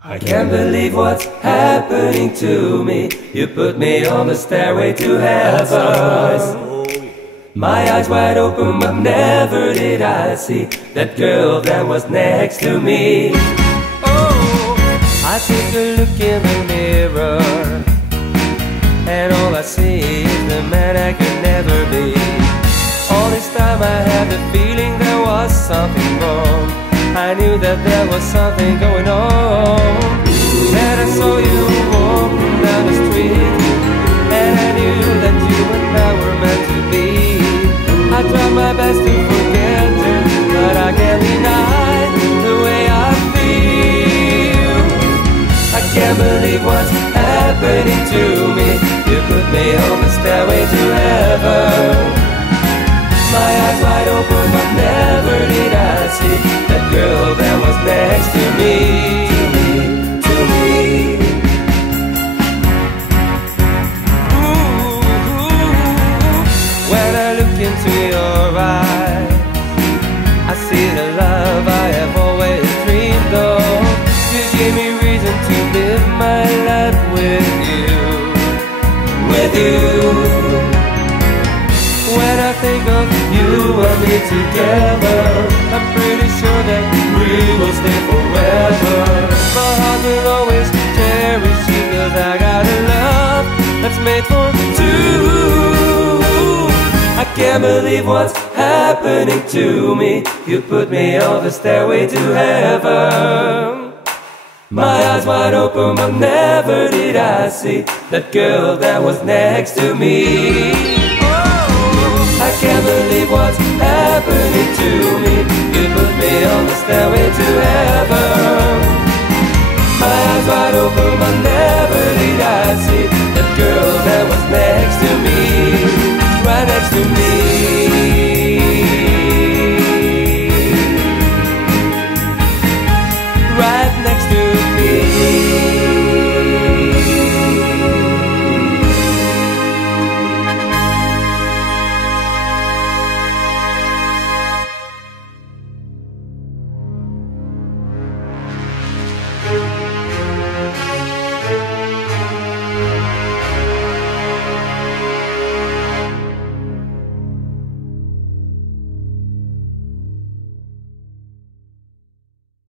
I can't believe what's happening to me. You put me on the stairway to heaven. My eyes wide open, but never did I see that girl that was next to me. Oh, I take a look in the mirror, and all I see is the man I could never be. All this time I had the feeling there was something wrong. I knew that there was something going on. Then I saw you walking down the street, and I knew that you and I were meant to be. I tried my best to forget you, but I can't deny the way I feel. I can't believe what's happening to me. You put me on the stairway to heaven. My eyes wide open, but never did I see that girl that was next to me. To me. Ooh, when I look into your eyes, I see the love I have always dreamed of. You gave me reason to live my life with you. With you. When I think of you and me together, I'm pretty sure that we will stay forever. My heart will always cherish you, 'cause I got a love that's made for two. I can't believe what's happening to me. You put me on the stairway to heaven. My eyes wide open, but never did I see that girl that was next to me. I can't believe what's happening to me. You put me on the stairway to heaven.